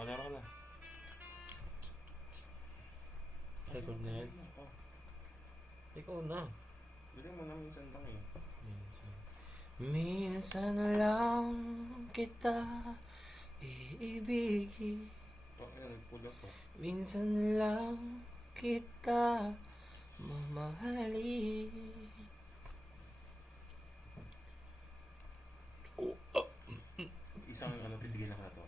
O, naroon ka na. Record na yan. Ikaw na. Bigyan mo na minsan lang eh. Minsan lang kita iibigin. Bakit nagpull up po? Minsan lang kita mamahalin. Isang titigil ako na to.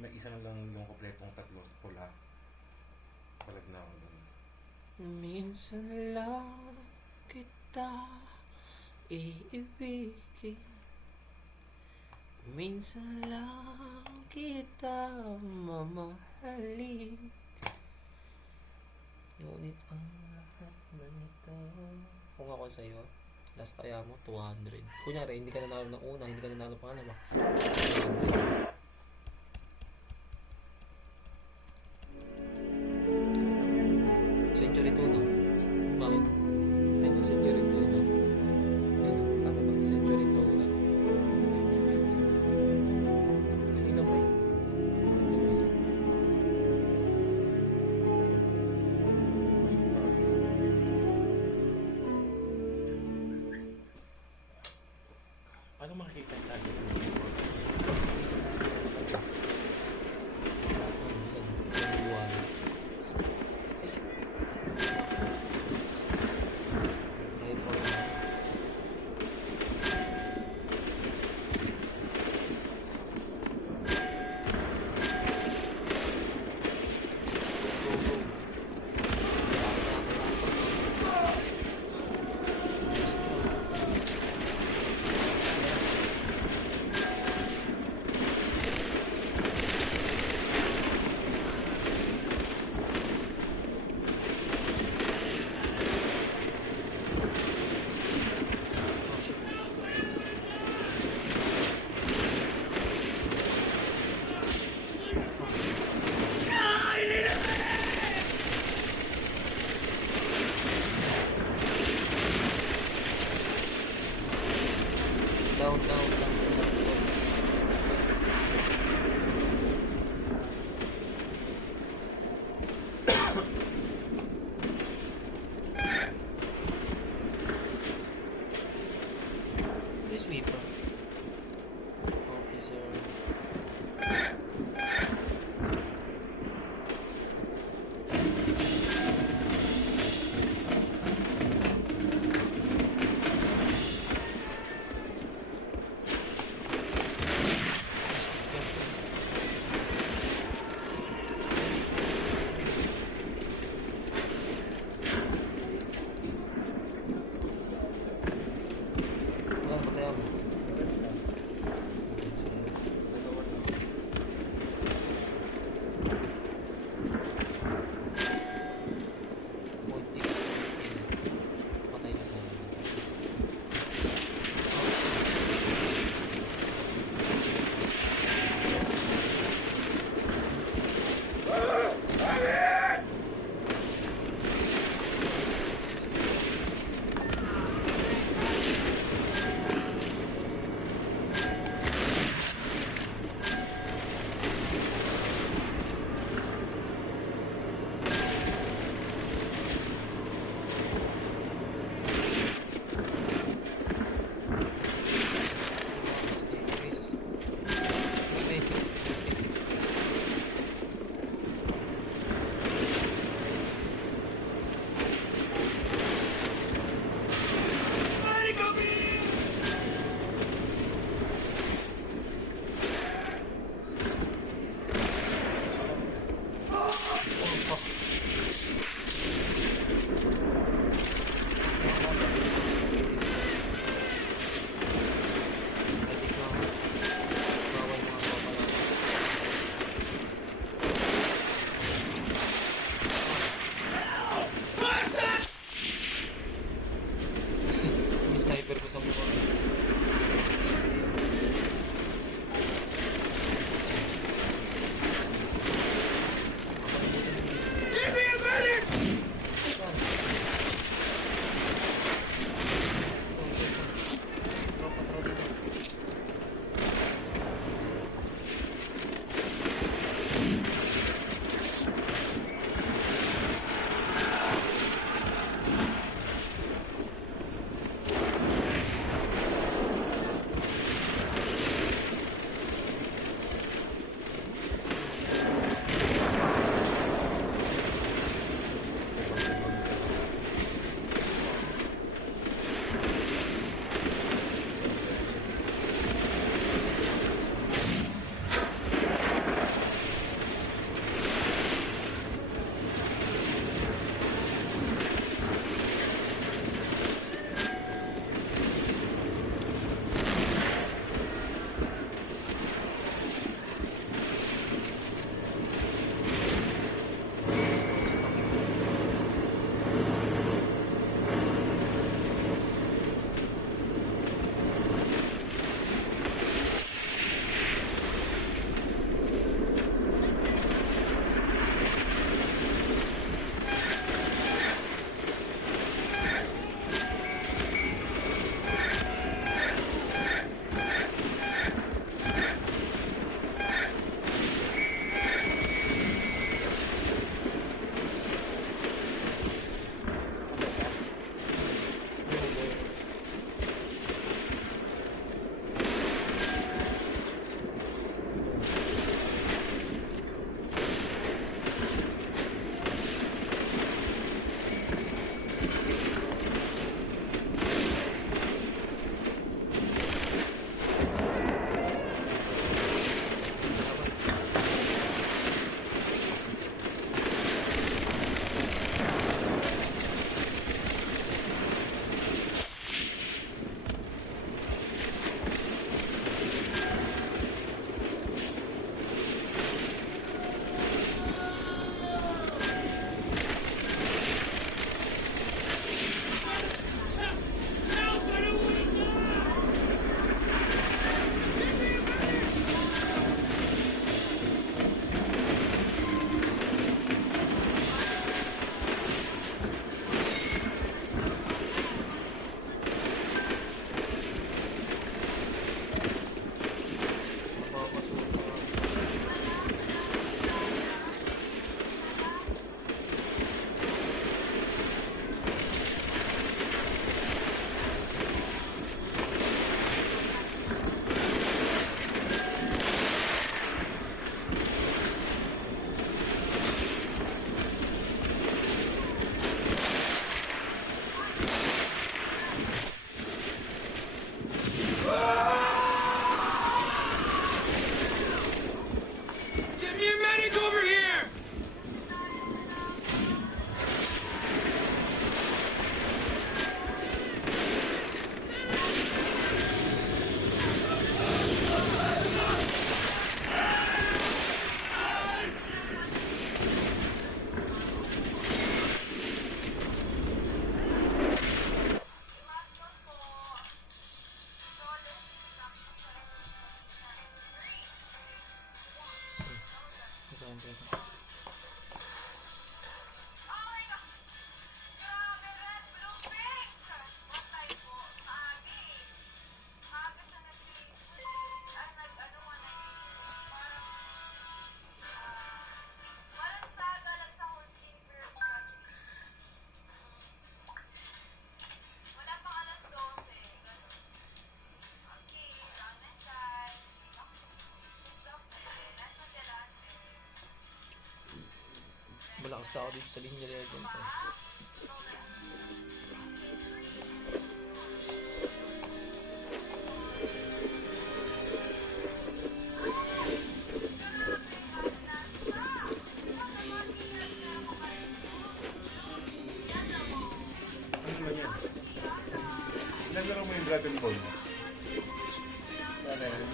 May isa na lang yung kompletong tatlo pula. Palag na ako doon. Minsan lang kita iibigin. Minsan lang kita mamahalin. Ngunit ang lahat ng ito. Kung ako sa'yo, last kaya mo, 200. Kunyari, hindi ka nanalo ng una, hindi ka nanalo pangalawa. 200. Century 2 na. Bakit? Ayun, Century 2 na. Ayun, tama ba? Century 2 na. Sige na, pre. Paano makikita tayo? Siyempre. Malakas na ako dito sa Linya Legend. Ano ba yan? Nagkaroon mo yung Dragon Ball mo? Sana yan.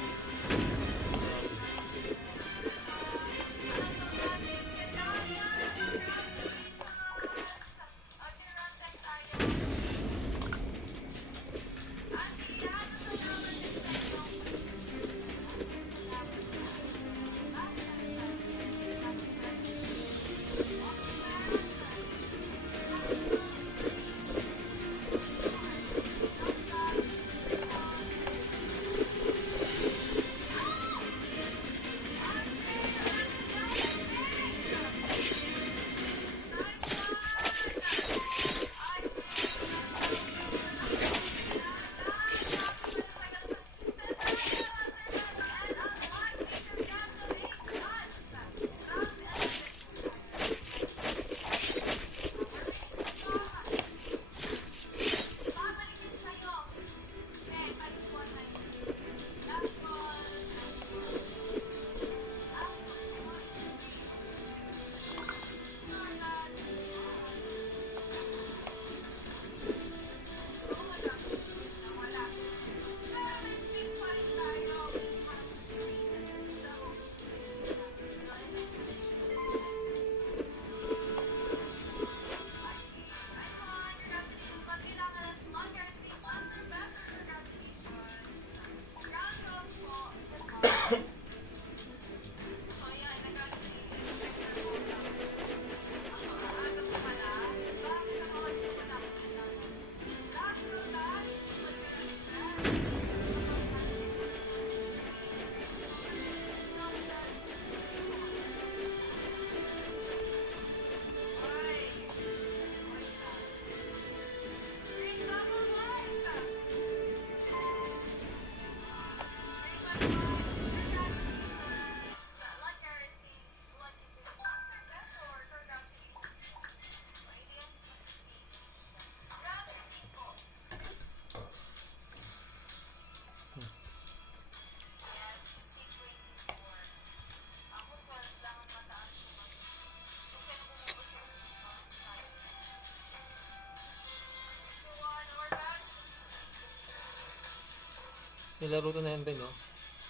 Nilaro to na yan rin, no?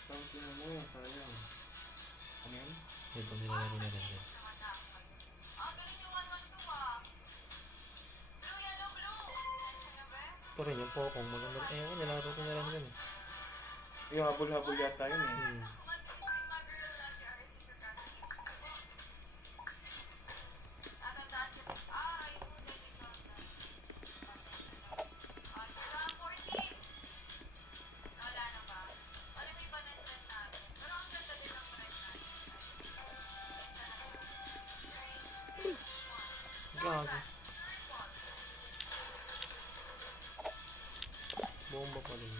Tapos yun mo, sayang. Ano yan? Ito, nilalaro na rin yan. Ito rin yung Pokong. Maganda. Ewan, nilaro to na rin yan, eh. Yung habol-habol yata yun eh. Hmm. Gago. Bomba pa rin.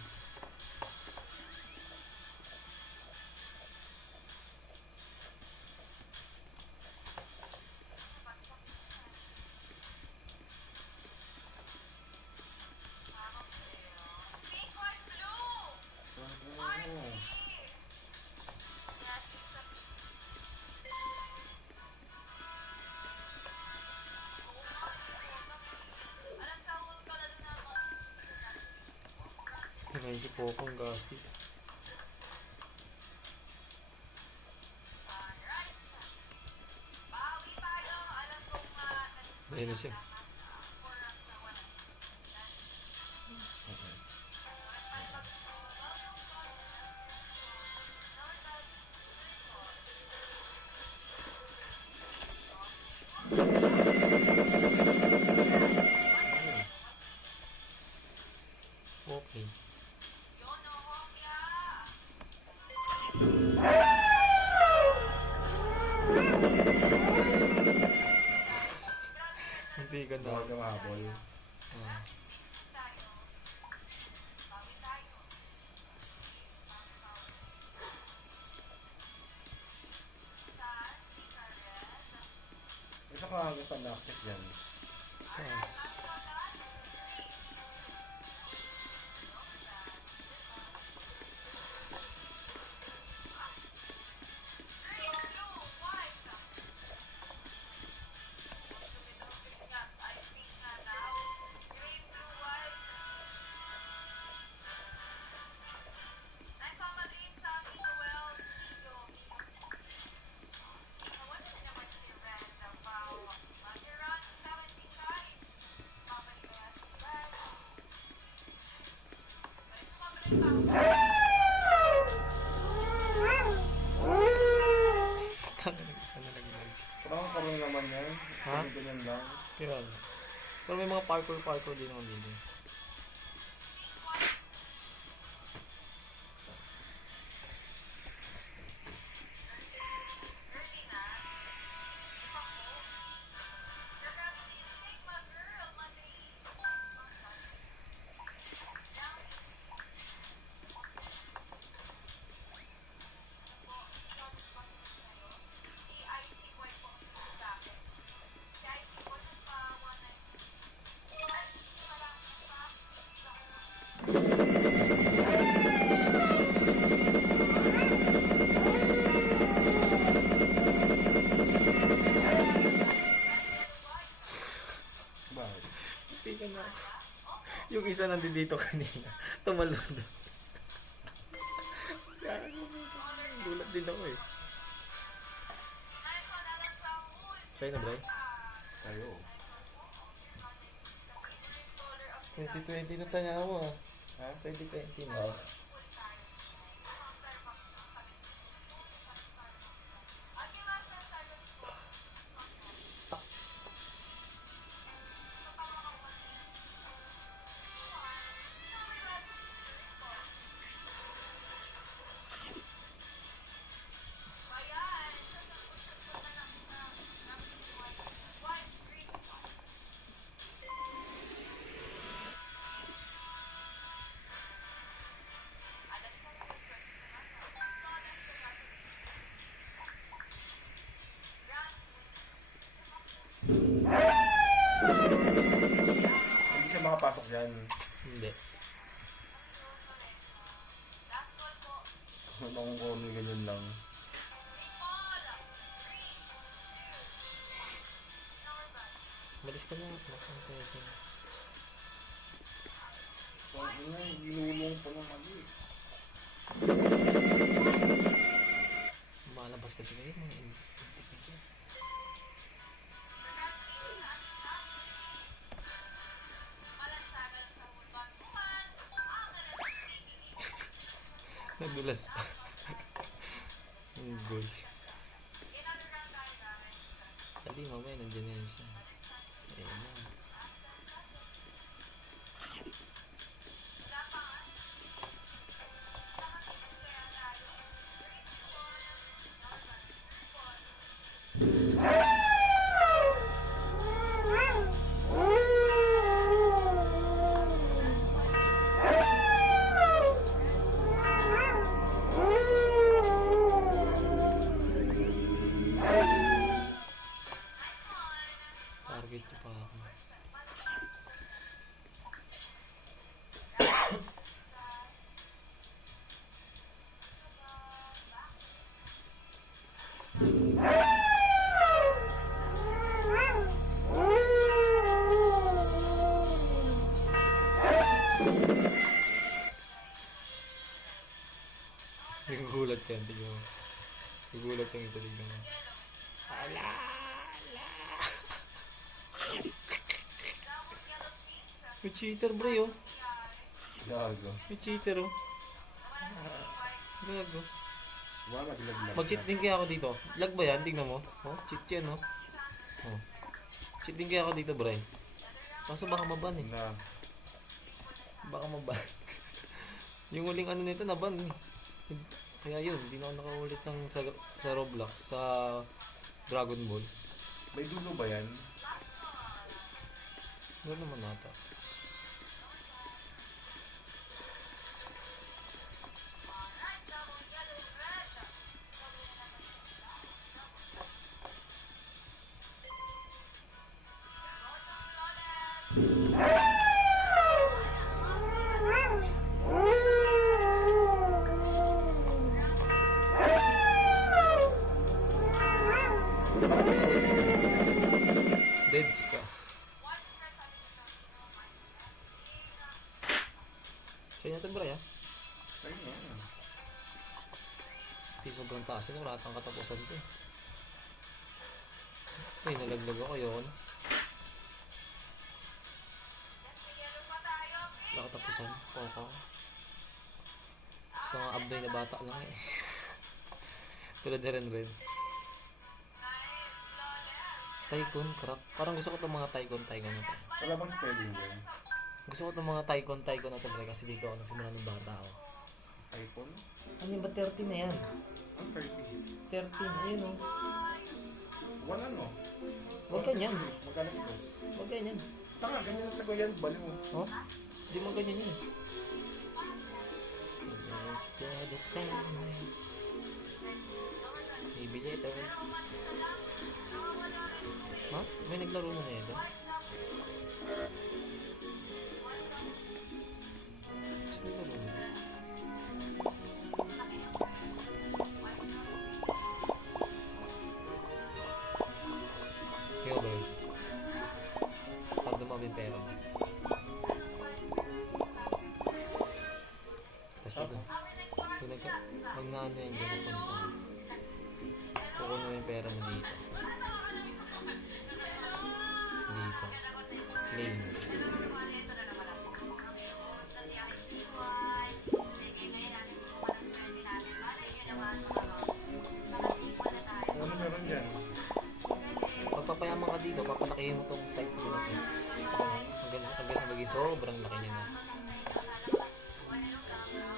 Ngayon si Pokong Gasti. Ayun na siya. Maganda. Bawal ka mahabol. Ah. Isa ka hanggang sa nakit yan. Yes. Isa na naglag. Parang karoon naman yan. Ha? Ganyan lang. Kaya ano. Pero may mga parkour din naman dito. Bakit? Hindi ka na. Yung isa nandito kanina. Tumalon. Gulat din ako eh. Sa'yo na, Bray? Sa'yo. 2020 na tayo mo ah. Ha? 2020 na. Hindi siya makapasok dyan. Hindi. Anong kung ganyan lang. Malis ka na. Pag nga, ginulong pa ng mali. Malabas kasi kayo mga nadulas pa. Ang goy. Dali, mamaya nandiyan na yun siya. Ayan na. Target niyo pa ako. Nagugulat yan, tignan mo. Nagugulat yung isa, tignan mo. Ala! May cheater, bro, oh. Gago. May cheater, oh. Gago. Wala, bilaglag. Mag-cheat din kaya ako dito. Lag ba yan? Tignan mo. Oh, cheat yan, oh. Oh. Cheat din kaya ako dito, bro. Kaso baka maban, eh. Na. Baka maban. Yung huling ano nito, naban, eh. Kaya yun, hindi na ako nakaulit ng sa Roblox, sa Dragon Ball. May dulo ba yan? Gano'n naman nata. Deads ka. Sa'yo natin bro ya. Ayun na yan. Hindi sobrang taas yun. Wala atang katapusan to eh. Ay, nalaglag ako. Ayoko na. Wala katapusan. Poko. Sa mga abdoy na bata lang eh. Tulad na rin. Tycoon, crap. Parang gusto ko itong mga Tycoon na to. Wala bang spelling yan? Gusto ko itong mga Tycoon na to pre. Kasi dito ako nagsimula ng bata ako. iPhone? Ano yun ba 30 na yan? Ang 30. 13, ayun o. One ano? Huwag ganyan. Magkano ito? Huwag ganyan. Tanga, ganyan na talaga yan. Baliw. Oh? Hindi mo ganyan yun. Bibili ito. Ha? May naglaro na ito? Sino naglaro na? Kaya ba yun? Pag dumami yung pera mo. Tapos pag naano yan dyan, kukunin mo yung pera mo dito. Claim. Ano meron yan? Pagpapayaman ka dito, papalakihin mo tong site mo na ito. Hanggang sa maging sobrang laki niya na.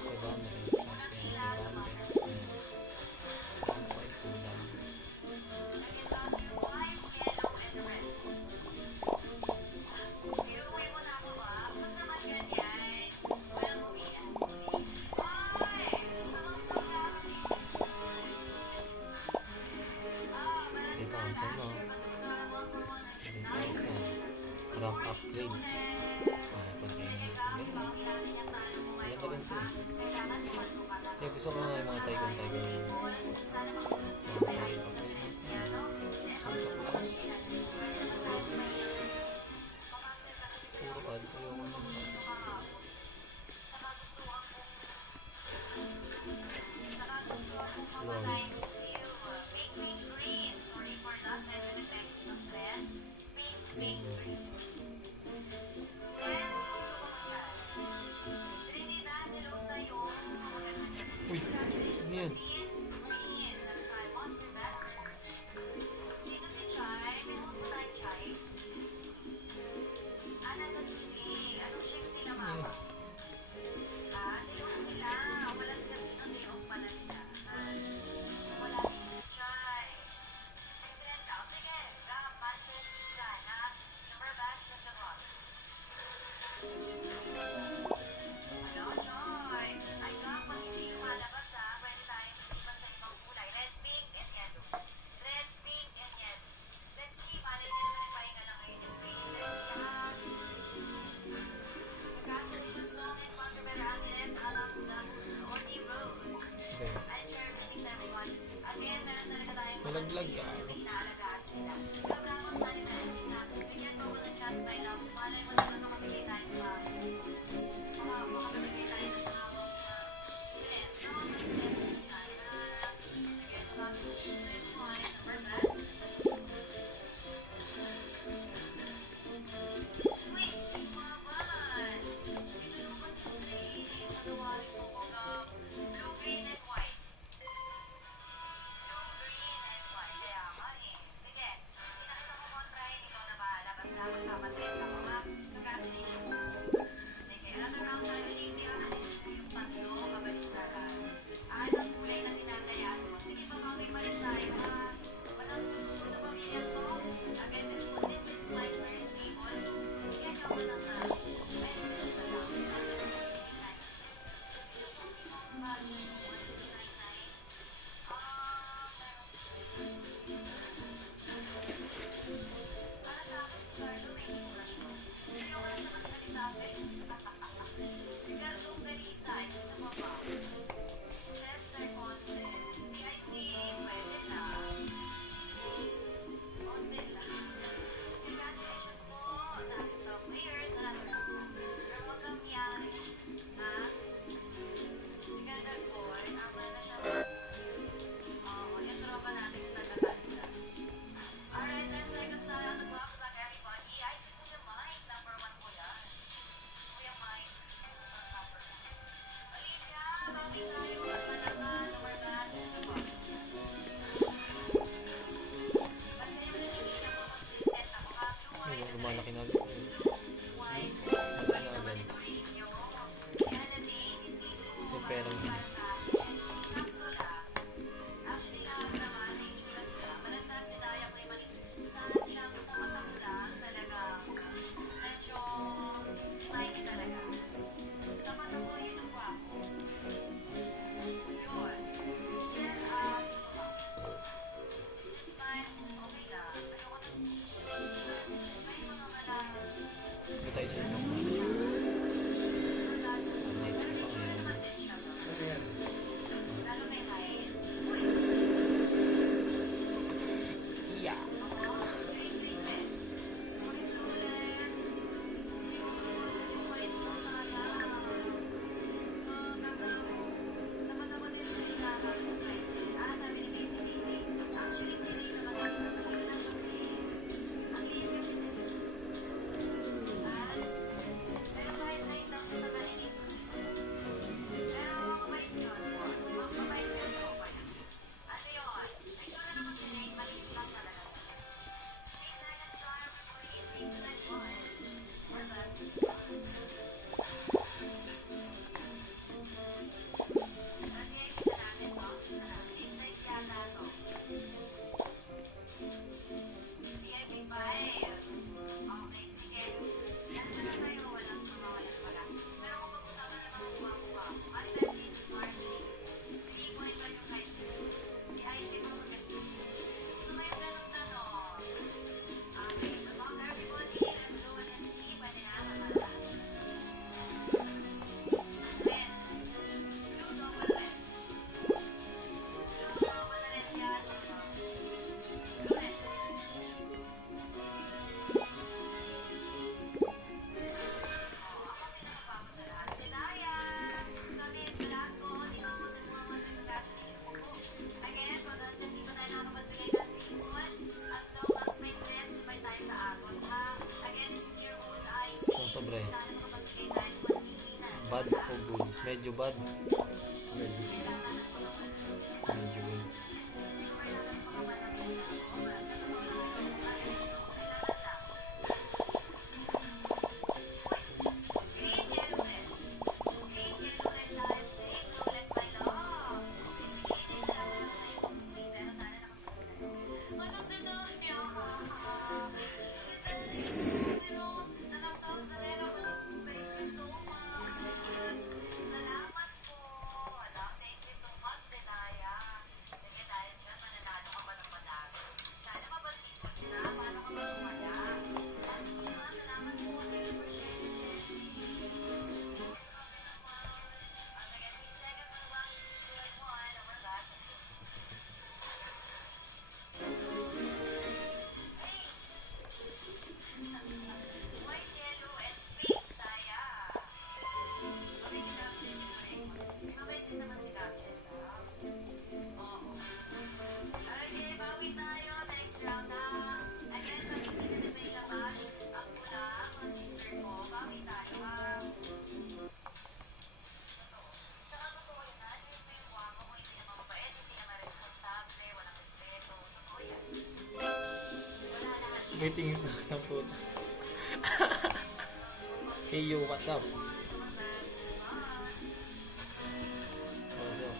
Diba? Kasi yan, diba? Craft upgrade. Palakihin mo. Maganda rin ito eh. Yung gusto ko nga yung mga Tycoon na yun. Puro pa, sa iyo ko uy, ano yan? Malaglag ka. medyo bad. Medyo. Medyo bad. May tingin sa akin ang puta. Hey yo, what's up? What's up?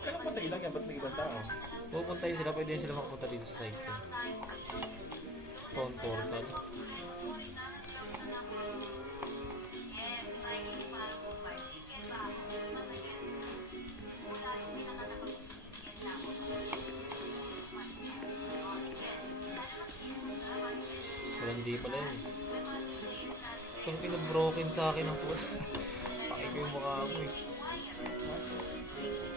Kailan pa sa ilang yan? Ba't may ibang tao? Pupunta yun sila, pwede sila makapunta dito sa site ko. Spawn portal. Walang di pala yun. Itong pinabroken sa akin ang puta. Pakik yung mukha mo eh.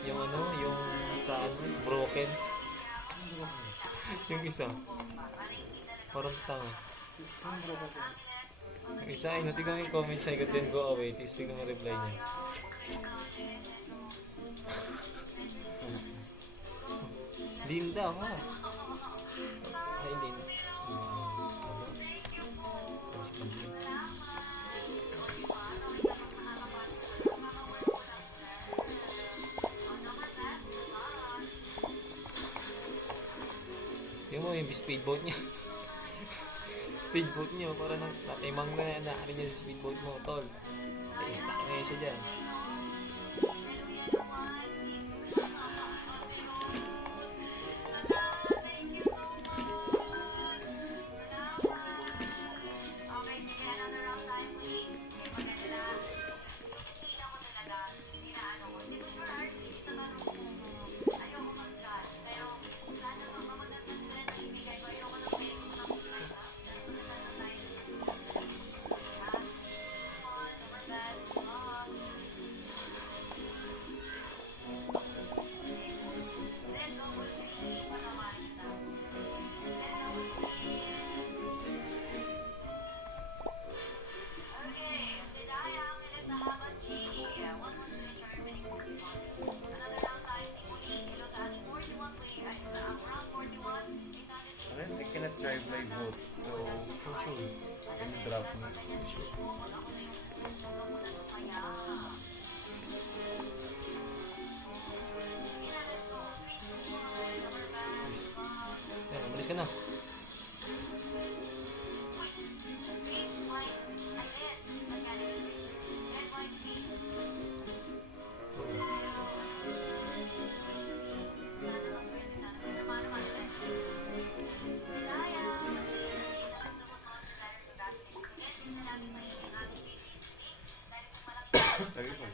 Yung ano, yung sa ano, broken. Yung isa. Parang tanga. Yung isa, tignan mo yung comment sa ikot then go away. Tapos tignan mo reply niya. Linda ka. Ay, Linda. Yung mo, yung speedboat niya. Speedboat niya, parang natimang na naari niya sa speedboat mo, tol. I-stack na siya dyan. Tayo po.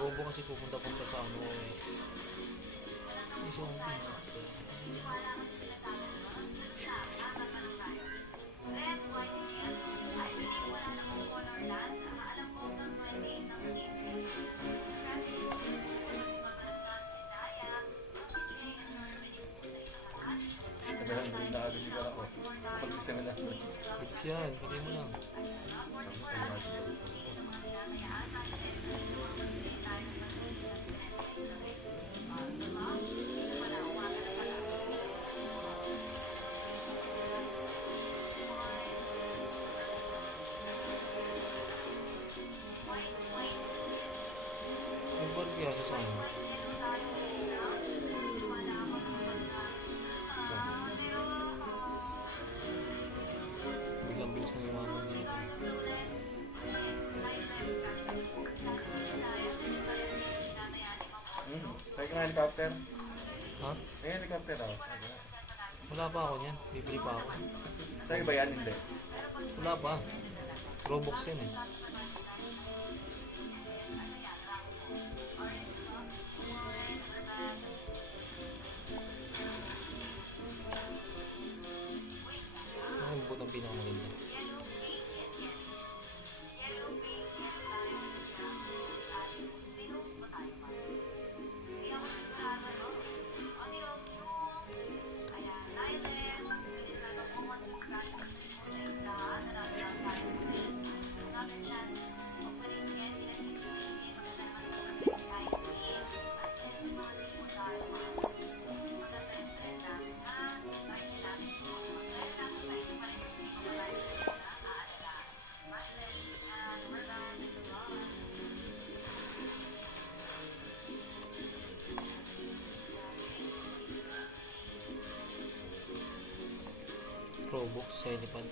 Bobo kasi pupunta-punta sa ano eh. May zombie. Kadahan doon na agad yung ako. Pag-isa na lang. It's yan, bigay mo lang. Yung parang kaya siya sa ano? Biglang bilis mo yung mga dito. Sa'yo ka nga helicopter. Ha? May helicopter ako. Wala pa ako niyan. Bibili pa ako. Sa'yo ba yan? Hindi. Wala pa. Robux yan eh. Ano yung butang pinakamaganda? Robux sa Elephant.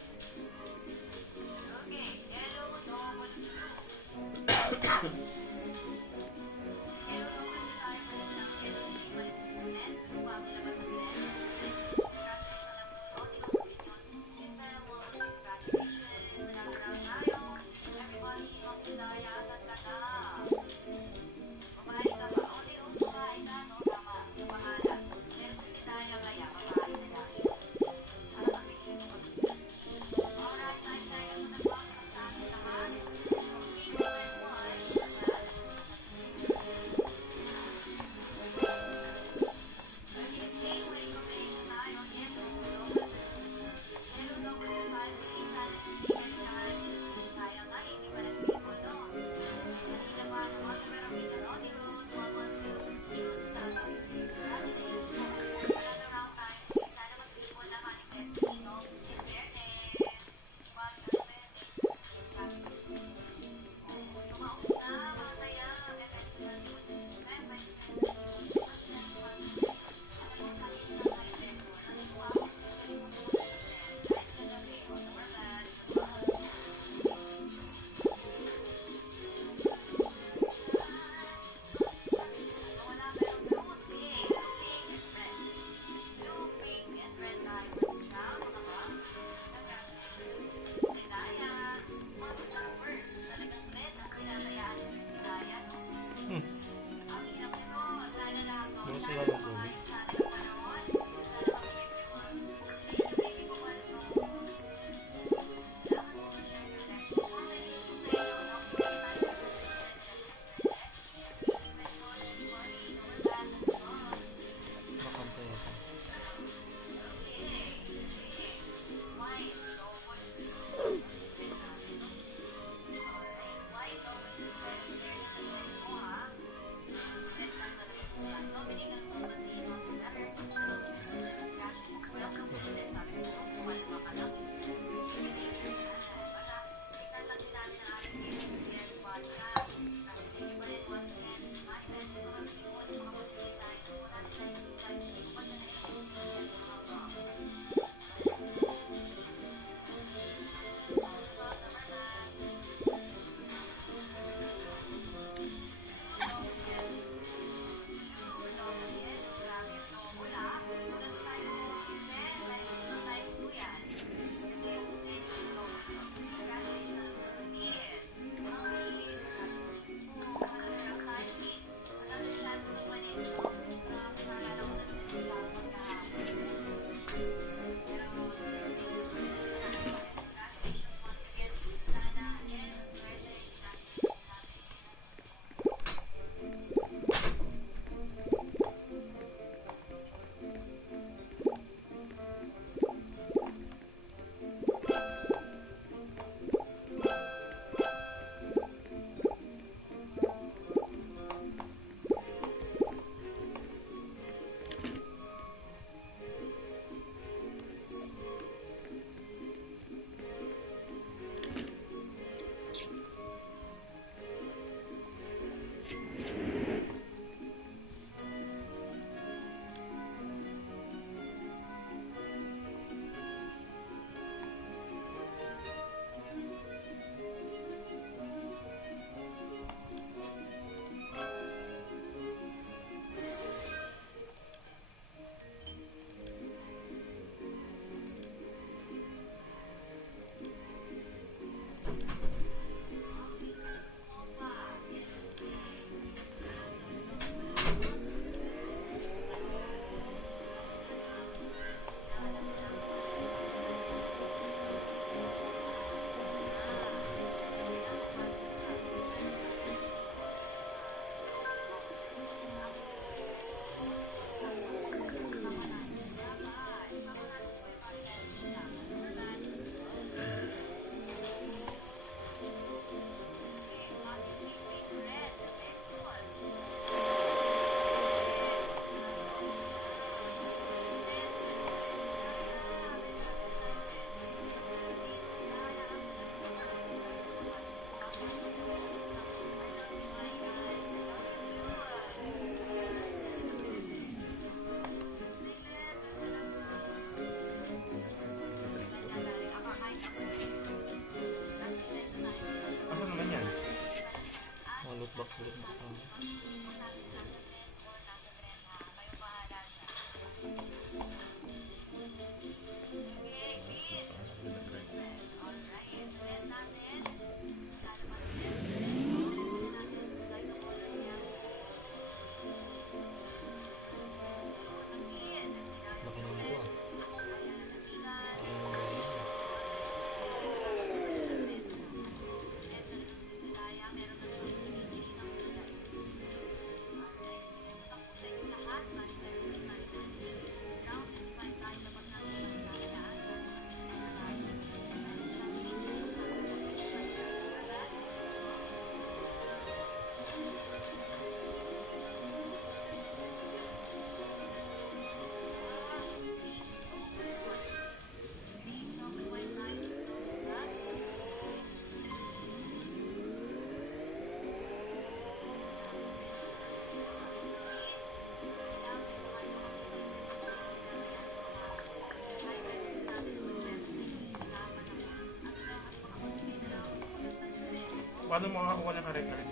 Paano makakuha ng kare-kare?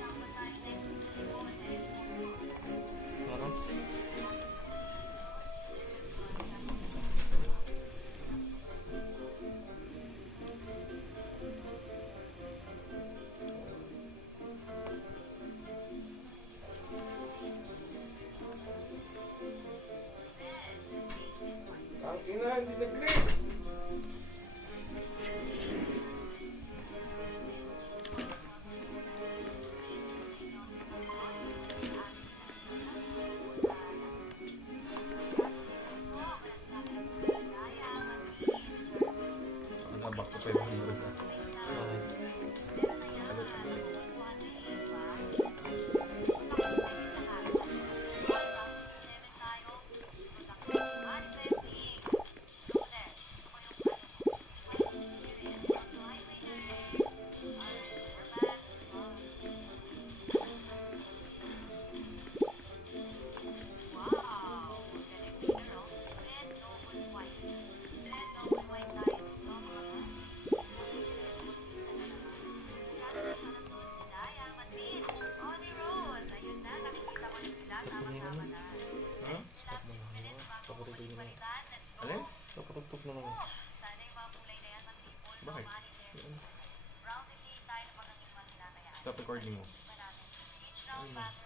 Ano? Ang ina, hindi nag-grade! Back to 500 na. Okay. Alit, alit. Stop mo na yun. Ha? Stop mo na. Papatugtog na lang. Alin? Papatugtog na lang. Bakit? Yan. Stop recording mo. Ayun.